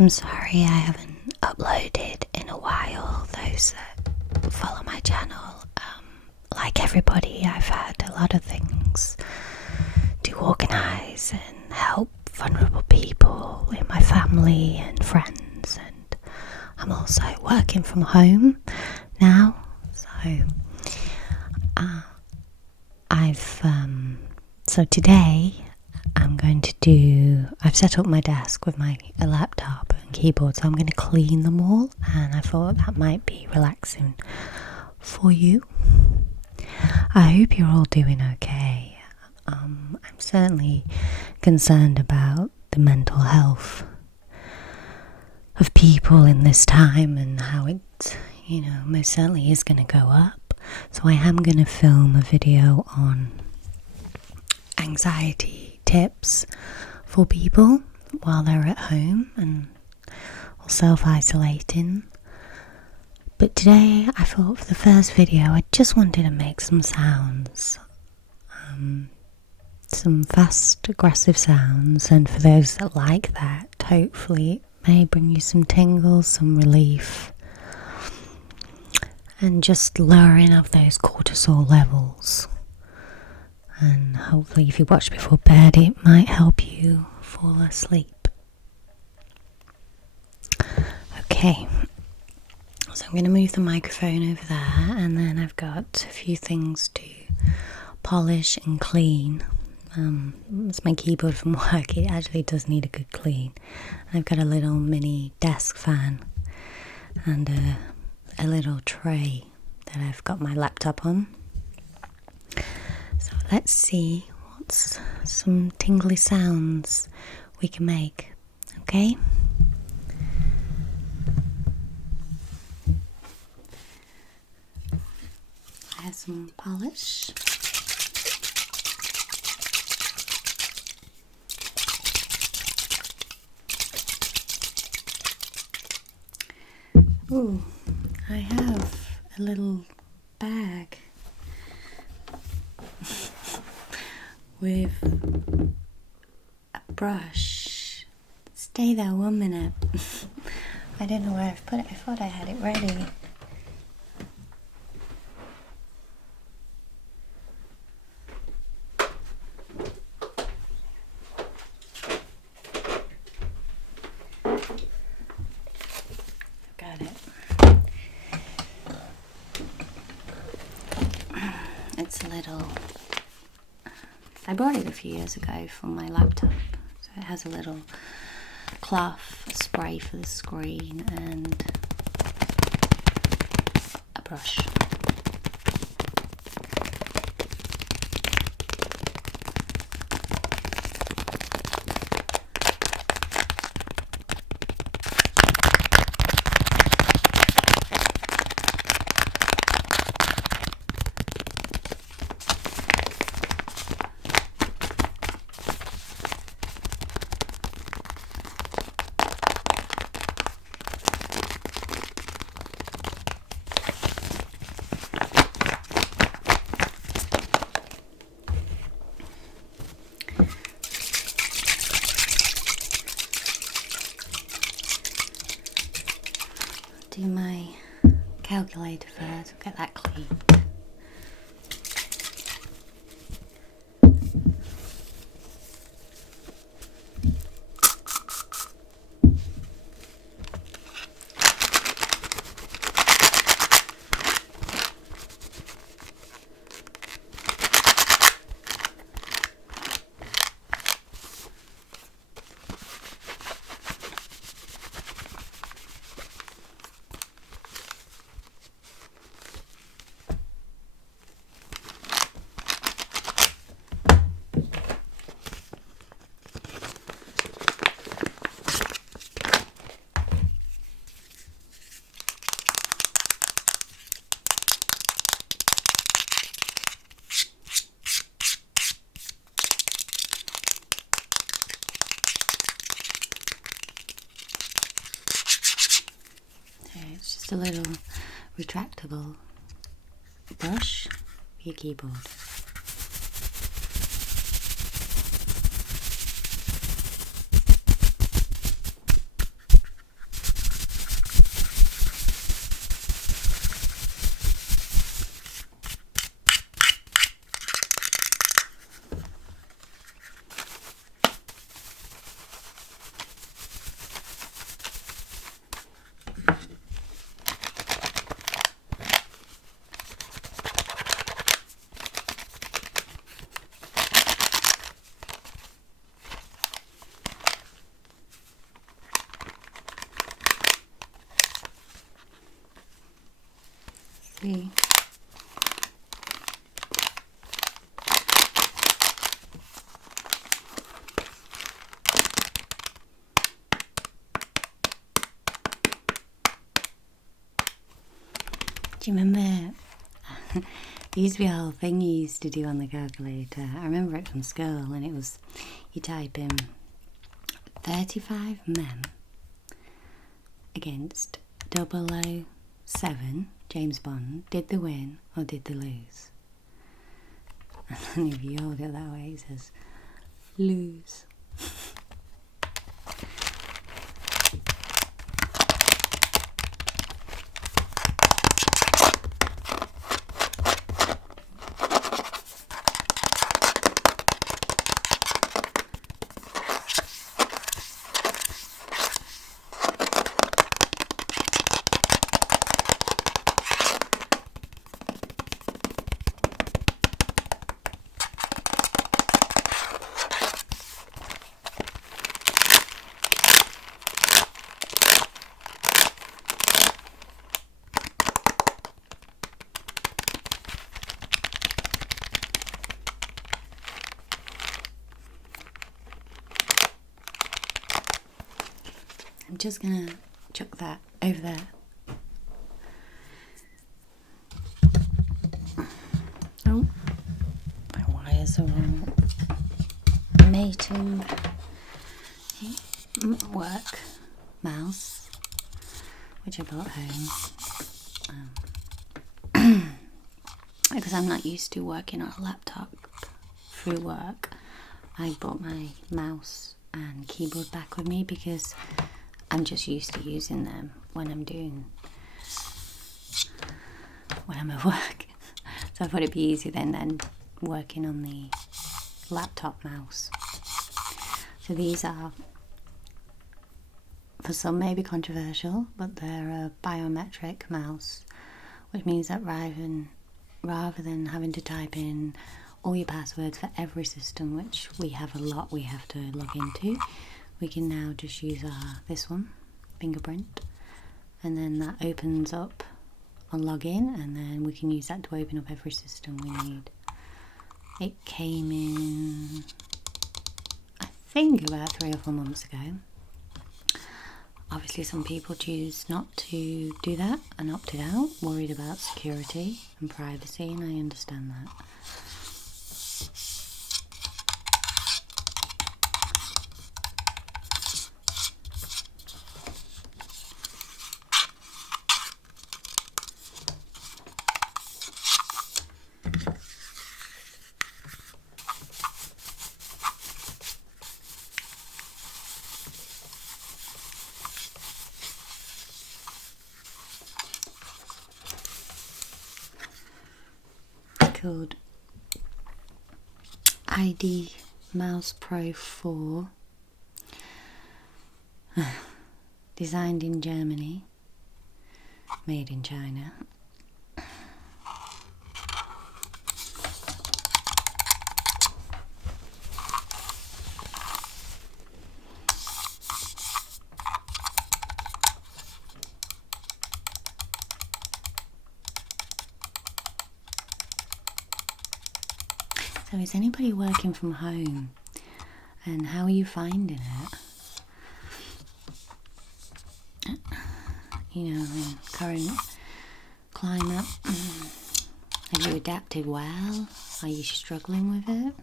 I'm sorry I haven't uploaded in a while. Those that follow my channel, like everybody, I've had a lot of things to organise and help vulnerable people in my family and friends, and I'm also working from home now, so so today I've set up my desk with my laptop and keyboard, so I'm going to clean them all, and I thought that might be relaxing for you. I hope you're all doing okay. I'm certainly concerned about the mental health of people in this time and how it, most certainly is going to go up. So I am going to film a video on anxiety tips for people while they're at home and self-isolating. But today I thought for the first video I just wanted to make some sounds, some fast aggressive sounds, and for those that like that, hopefully it may bring you some tingles, some relief, and just lowering of those cortisol levels. And hopefully if you watch before bed it might help you fall asleep. Okay, so I'm going to move the microphone over there, and then I've got a few things to polish and clean. It's my keyboard from work, it actually does need a good clean. I've got a little mini desk fan and a little tray that I've got my laptop on. So let's see what's some tingly sounds we can make, okay? I have some polish. Ooh, I have a little bag with a brush. Stay there 1 minute. I don't know where I've put it. I thought I had it ready. Got it. It's a little... I bought it a few years ago for my laptop, so it has a little cloth, a spray for the screen, and a brush. Do my calculator first, get that clean. It's just a little retractable brush for your keyboard. see. Do you remember? There used to be a whole thing you used to do on the calculator. I remember it from school, and it was you type in 35 men against 007, James Bond. Did they win or did they lose? And then if you hold it that way, it says lose. I'm just gonna chuck that over there. Oh, my wires are wrong. Mating work mouse, which I brought home because I'm not used to working on a laptop through work. I brought my mouse and keyboard back with me because I'm just used to using them when I'm at work. So I thought it'd be easier than working on the laptop mouse. So these are, for some maybe controversial, but they're a biometric mouse, which means that rather than having to type in all your passwords for every system, which we have a lot we have to log into, we can now just use this one, fingerprint, and then that opens up on login, and then we can use that to open up every system we need. It came in, I think, about 3 or 4 months ago. Obviously some people choose not to do that and opted out, worried about security and privacy, and I understand that. Called ID Mouse Pro 4, designed in Germany, made in China. So is anybody working from home, and how are you finding it? You know, in current climate, have you adapted well? Are you struggling with it?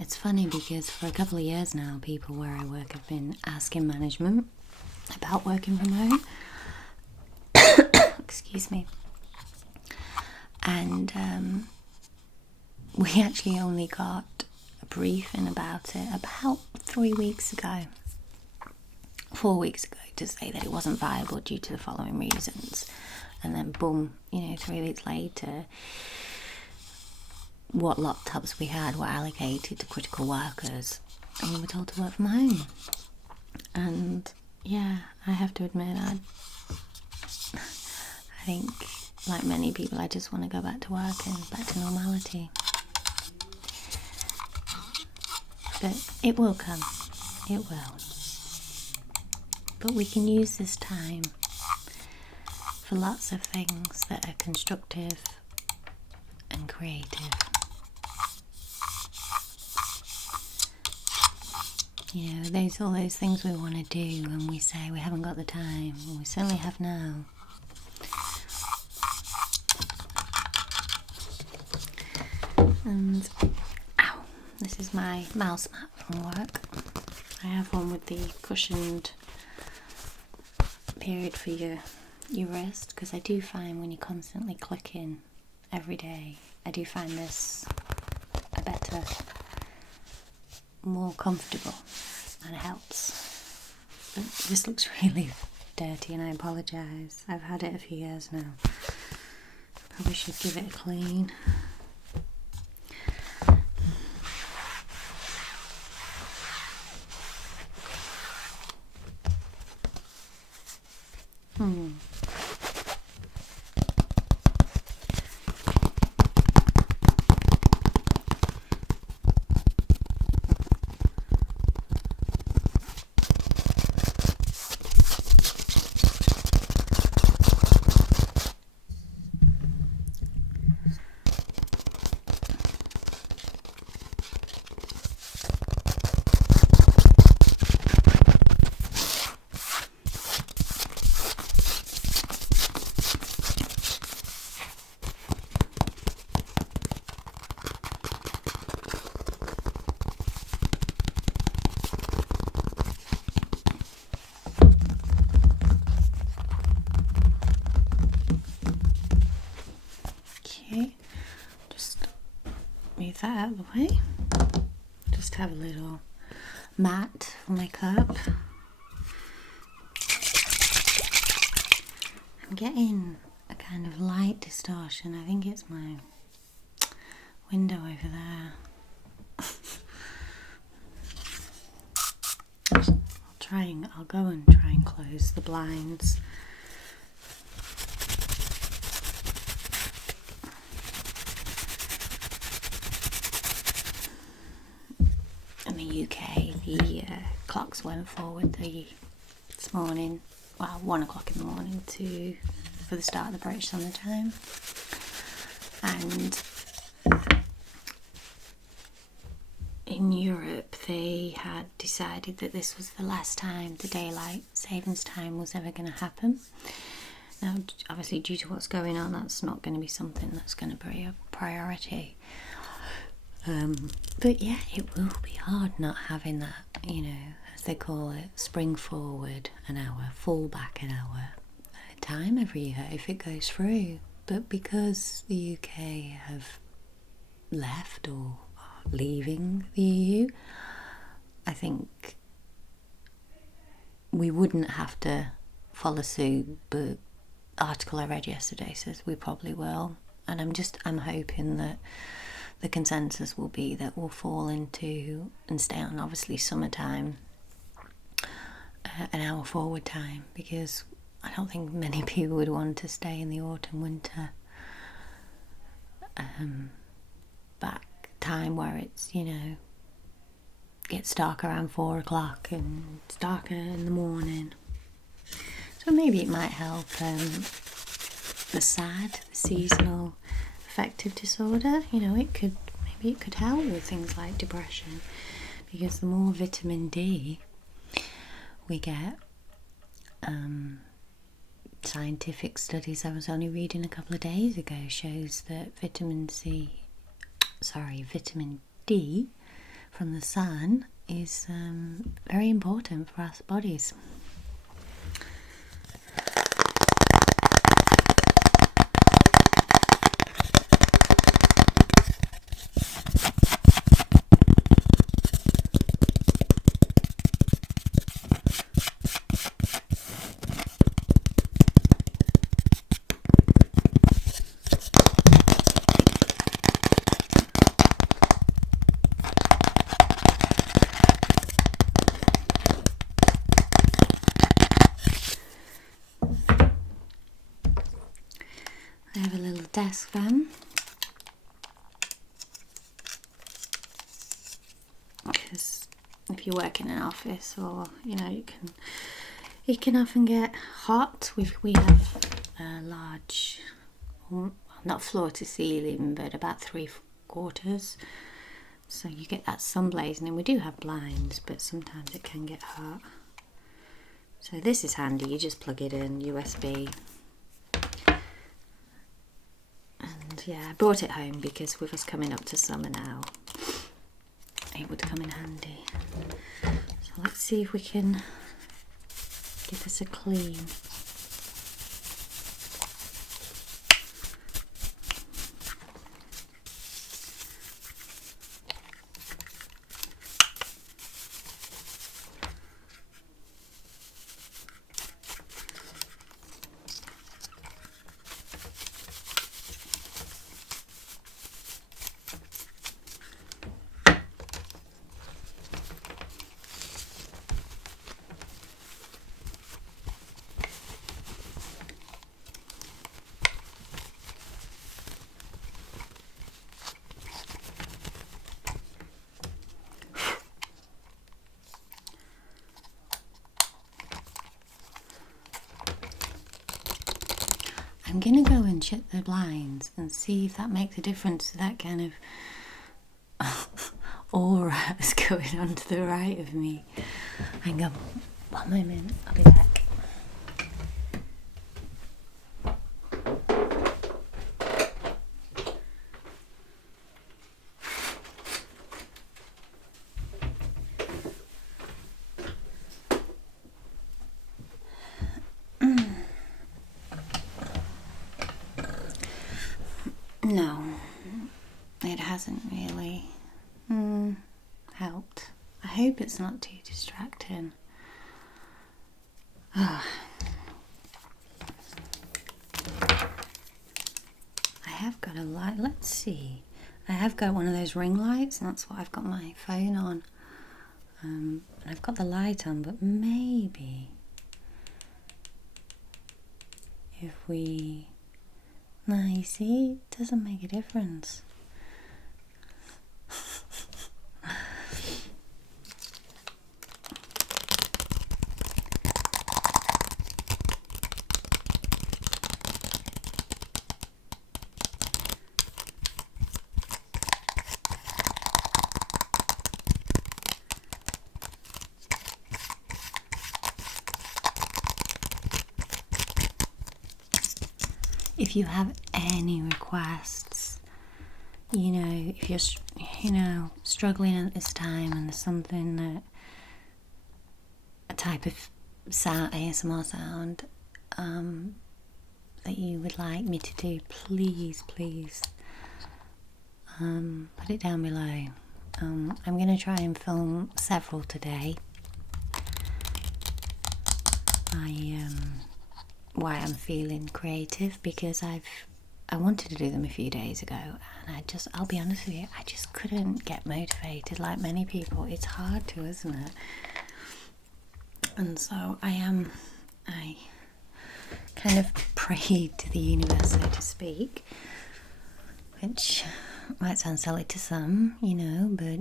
It's funny because for a couple of years now, people where I work have been asking management about working from home. Excuse me. And we actually only got a briefing about it about 3 weeks ago, 4 weeks ago, to say that it wasn't viable due to the following reasons. And then boom, 3 weeks later, what laptops we had were allocated to critical workers, and we were told to work from home. And yeah, I have to admit, I think, like many people, I just want to go back to work and back to normality. But it will come. It will. But we can use this time for lots of things that are constructive and creative. You know, there's all those things we want to do and we say we haven't got the time. Well, we certainly have now. And, ow, this is my mouse mat from work. I have one with the cushioned period for your wrist, because I do find when you're constantly clicking every day, I do find this a better, more comfortable, and it helps. But this looks really dirty and I apologise. I've had it a few years now. Probably should give it a clean. Move that out of the way. Just have a little mat for my cup. I'm getting a kind of light distortion. I think it's my window over there. I'll go and try and close the blinds. In the UK, the clocks went forward this morning, well, 1 o'clock in the morning for the start of the British summer time, and in Europe they had decided that this was the last time the daylight savings time was ever going to happen. Now, obviously, due to what's going on, that's not going to be something that's going to be a priority. But yeah, it will be hard not having that, you know, as they call it, spring forward an hour, fall back an hour time every year if it goes through. But because the UK have left or are leaving the EU, I think we wouldn't have to follow suit, but the article I read yesterday says we probably will. And I'm hoping that the consensus will be that we'll fall into and stay on, obviously, summertime, an hour forward time, because I don't think many people would want to stay in the autumn winter back time where it's, you know, gets dark around 4 o'clock and it's darker in the morning. So maybe it might help the seasonal affective disorder. You know, maybe it could help with things like depression, because the more vitamin D we get, scientific studies I was only reading a couple of days ago shows that vitamin D from the sun is very important for our bodies. I have a little desk fan, because if you work in an office, or you know, it can often get hot. We have a large, not floor to ceiling, but about 3/4. So you get that sun blazing, and we do have blinds, but sometimes it can get hot. So this is handy, you just plug it in, USB. And yeah, I brought it home because with us coming up to summer now, it would come in handy. So let's see if we can give this a clean. I'm gonna go and shut the blinds and see if that makes a difference to that kind of aura that's going on to the right of me. Hang on, 1 moment, I'll be back. No, it hasn't really helped. I hope it's not too distracting. I have got a light, let's see. I have got one of those ring lights, and that's what I've got my phone on. And I've got the light on, but maybe if we... No, you see, it doesn't make a difference. If you have any requests, you know, if you're, struggling at this time and there's something that, a type of sound, ASMR sound, that you would like me to do, please, put it down below. I'm going to try and film several today. Why I'm feeling creative, because I wanted to do them a few days ago, and I'll be honest with you, I just couldn't get motivated like many people. It's hard to, isn't it? And so I kind of prayed to the universe, so to speak, which might sound silly to some, but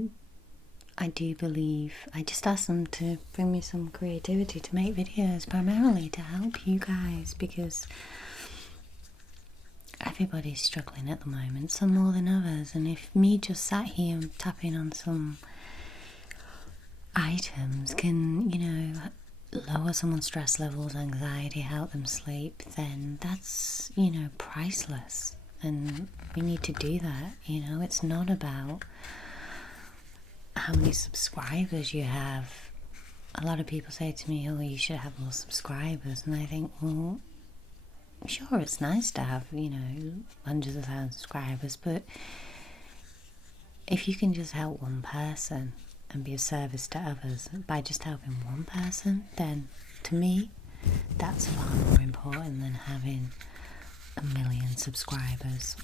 I do believe I just asked them to bring me some creativity to make videos, primarily to help you guys, because everybody's struggling at the moment, some more than others. And if me just sat here tapping on some items can, lower someone's stress levels, anxiety, help them sleep, then that's, priceless. And we need to do that. It's not about how many subscribers you have. A lot of people say to me, oh, you should have more subscribers, and I think, well, sure, it's nice to have, hundreds of thousands of subscribers, but if you can just help one person and be of service to others by just helping one person, then to me that's far more important than having 1 million subscribers.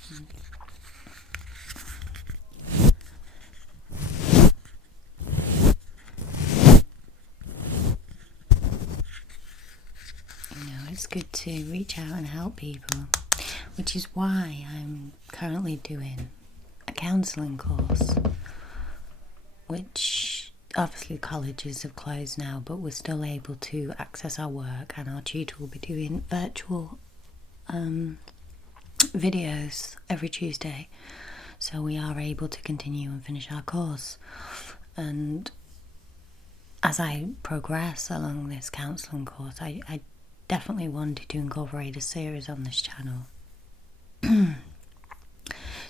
It's good to reach out and help people, which is why I'm currently doing a counselling course, which obviously colleges have closed now, but we're still able to access our work, and our tutor will be doing virtual videos every Tuesday, so we are able to continue and finish our course. And as I progress along this counselling course, I definitely wanted to incorporate a series on this channel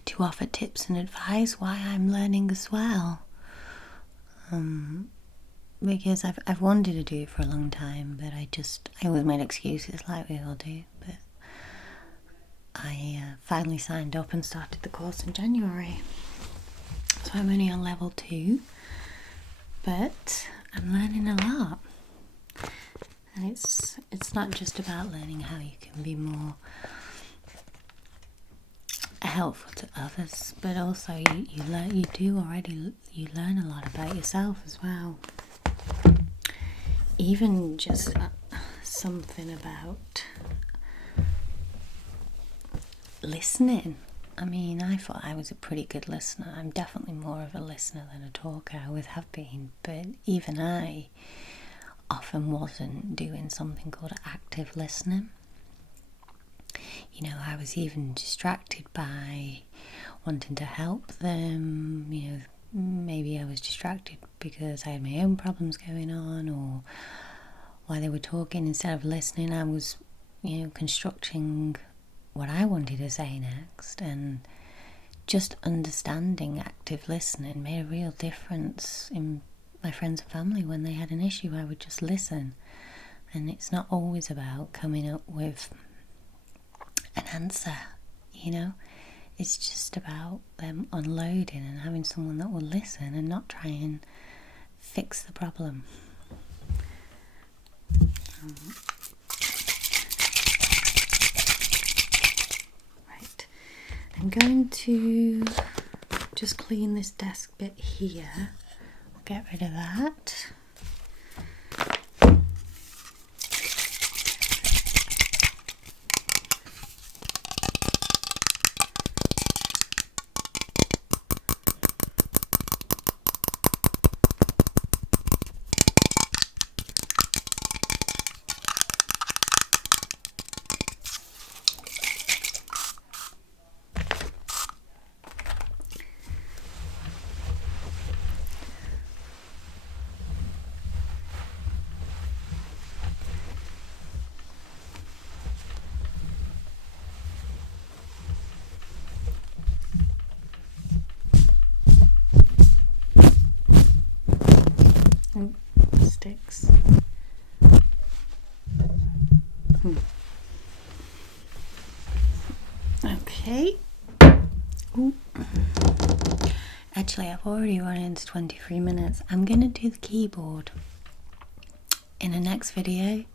to offer tips and advice while I'm learning as well. Because I've wanted to do it for a long time, but I always made excuses like we all do. But I finally signed up and started the course in January. So I'm only on level 2, but I'm learning a lot. And it's not just about learning how you can be more helpful to others, but also you learn a lot about yourself as well. Even just something about listening. I mean, I thought I was a pretty good listener. I'm definitely more of a listener than a talker. I always have been, but even I often wasn't doing something called active listening. You know, I was even distracted by wanting to help them. You know, maybe I was distracted because I had my own problems going on, or while they were talking, instead of listening, I was, constructing what I wanted to say next. And just understanding active listening made a real difference in my friends and family. When they had an issue, I would just listen. And it's not always about coming up with an answer, it's just about them unloading and having someone that will listen and not try and fix the problem. Right, I'm going to just clean this desk bit here. Get rid of that. Sticks. Okay. Ooh. Actually, I've already run into 23 minutes. I'm going to do the keyboard in the next video,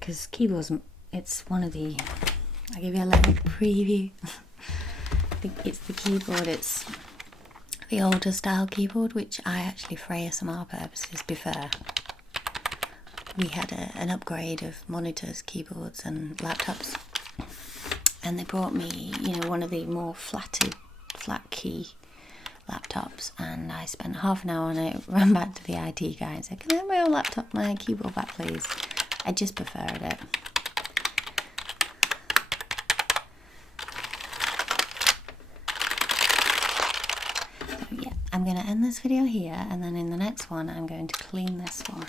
because keyboards, it's one of the, I'll give you a little preview. It's the keyboard, it's the older style keyboard, which I actually, for ASMR purposes, prefer. We had an upgrade of monitors, keyboards and laptops, and they brought me, one of the more flat key laptops, and I spent half an hour on it, ran back to the IT guy and said, can I have my old laptop, my keyboard back please? I just preferred it. I'm going to end this video here, and then in the next one I'm going to clean this one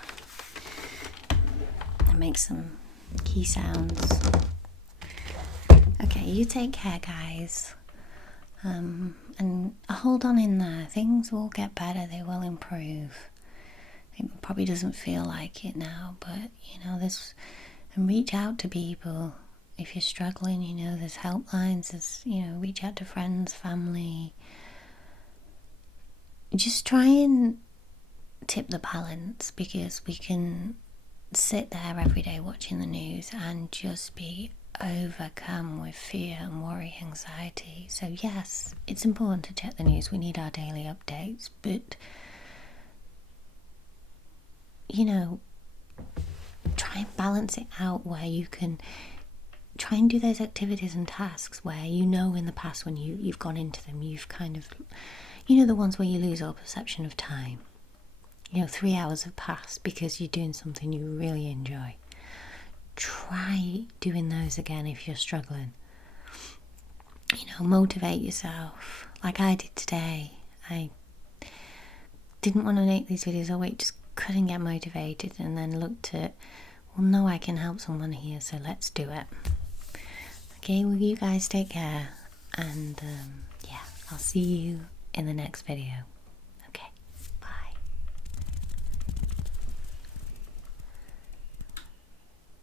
and make some key sounds. Okay, you take care guys, and hold on in there. Things will get better, they will improve. It probably doesn't feel like it now, but and reach out to people if you're struggling. There's helplines, there's reach out to friends, family. Just try and tip the balance, because we can sit there every day watching the news and just be overcome with fear and worry, anxiety. So yes, it's important to check the news. We need our daily updates, but try and balance it out where you can try and do those activities and tasks where in the past when you've gone into them, you've kind of, the ones where you lose all perception of time. 3 hours have passed because you're doing something you really enjoy. try doing those again if you're struggling. Motivate yourself like I did today. I didn't want to make these videos, just couldn't get motivated, and then looked at, well, no, I can help someone here, so let's do it. Okay, well, you guys take care, and yeah, I'll see you in the next video.